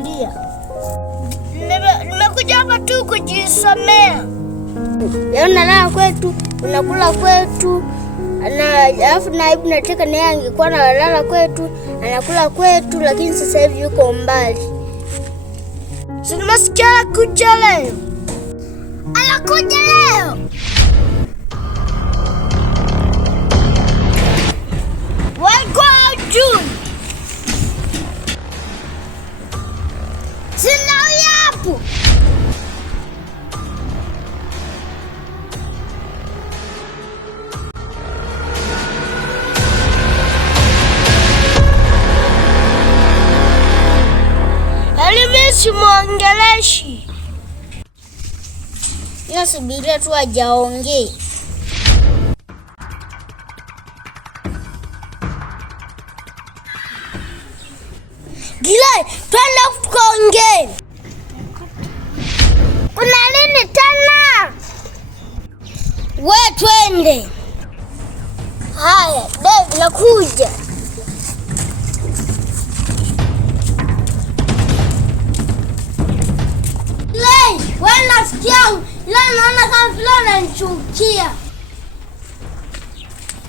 kufuatilia. Nimekuja hapa tu kujisomea. Leo nalala kwetu, unakula kwetu. Alafu naibu nataka naye angekuwa analala kwetu, anakula kwetu, lakini sasa hivi yuko mbali. Sinimasikia kuja leo. Anakuja leo. Wako juu. Sina yapo. Simuongeleshi. Nasubiria tu ajaongee. Gilai, twende tukaongee. Kuna nini tena? We twende. Haya, Dave nakuja. Wewe sikia, leo naona kama vile unanichukia.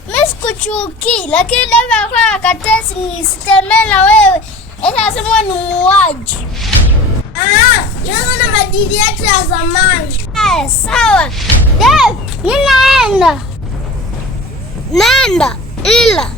Mimi sikuchuki, lakini Dave akwa akatesi nisitemee na wewe. Eti asema ni muuaji. Yangu na madili yetu ya zamani. Haya, sawa. Dave, ninaenda. Nenda, ila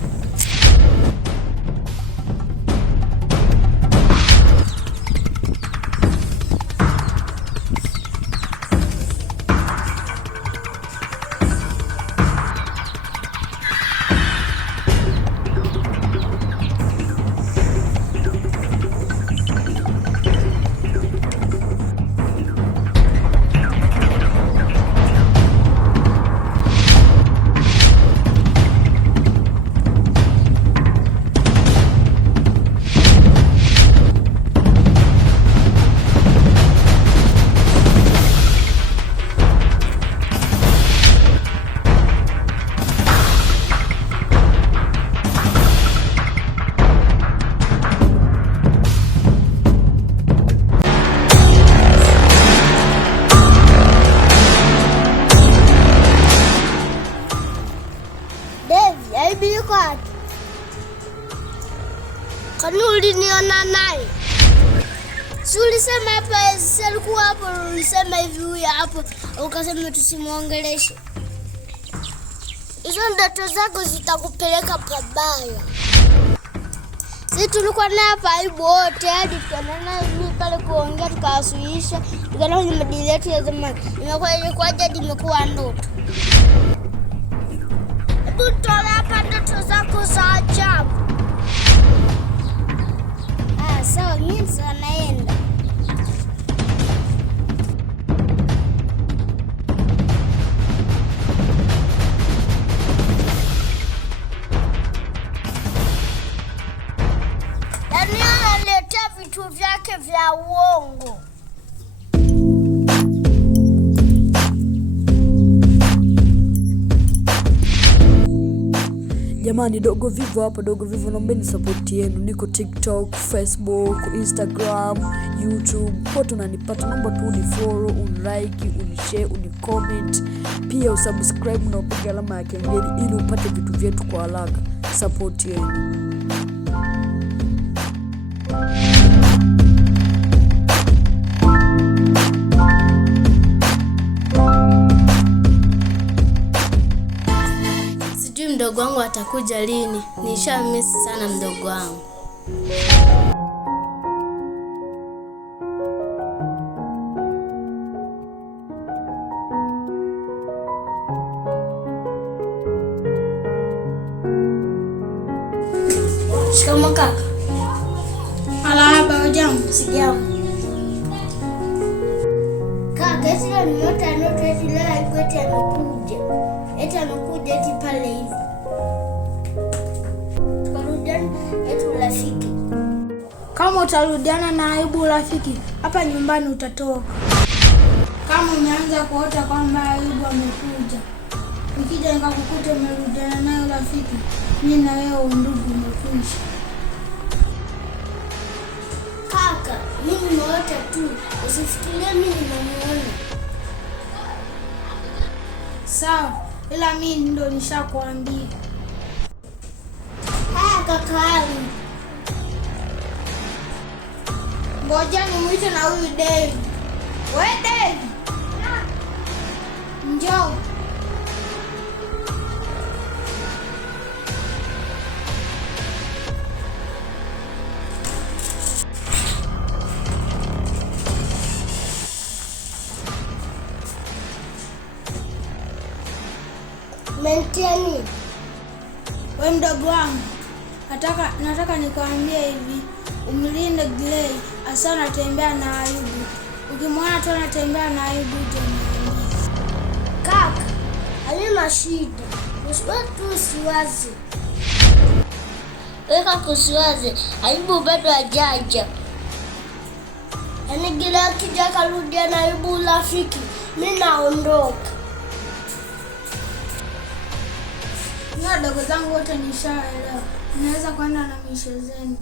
Kanuli niona naye. Si ulisema hapa alikuwa hapo, ulisema hivi huyu hapo, ukasema tusimuongeleshe. Hizo ndoto zako zitakupeleka pabaya. Sisi tulikuwa naye hapa aibu wote hadi tukaona hivi pale kuongea tukawasuhisha, tukaona kwenye madili yetu ya zamani. Ilikuwa jadi imekuwa ndoto. Hebu toa hapa ndoto zako za ajabu. Sawa, mimi sasa naenda. Daniel analeta vitu vyake vya uongo. Jamani, Dogo Vivo hapa. Dogo Vivo, naombeni support yenu. Niko TikTok, Facebook, Instagram, YouTube. Pote unanipata, naomba tu unifollow, unilike, unishare, unicomment. Pia usubscribe na upige alama ya kengele ili upate vitu vyetu kwa haraka. Support yenu. Mdogo wangu atakuja lini? Nishamisi sana mdogo wangu. Shikamoo kaka. Marahaba, hujambo? Sijambo. Kaka, eti leo nimeota ndoto eti leo eti amekuja. Eti amekuja eti pale hivi. Rafiki. Kama utarudiana na Ayubu rafiki, hapa nyumbani utatoka. Kama umeanza kuota kwamba Ayubu amekuja, nikija nikakukuta umerudiana naye rafiki, mimi na wewe ndugu umekwisha. Kaka, wote tu, usifikirie mimi nimemuona. Sawa, ila mimi ndo nishakwambia. Haya kakaangu. Ngoja nimwite na huyu Dave. We Dave. Njoo. Menteni. We mdogo wangu, nataka nikwambie hivi, umlinde Gray, asa anatembea na Ayubu. Ukimwona tu anatembea na Ayubu utaniambia. Kaka, halina shida. Usiwaze. Weka kusiwaze, Ayubu bado hajaja. Yaani Gray akija karudia na Ayubu rafiki, mimi naondoka. Na dogo zangu wote nishaelewa. Naweza kwenda na mishe zenu.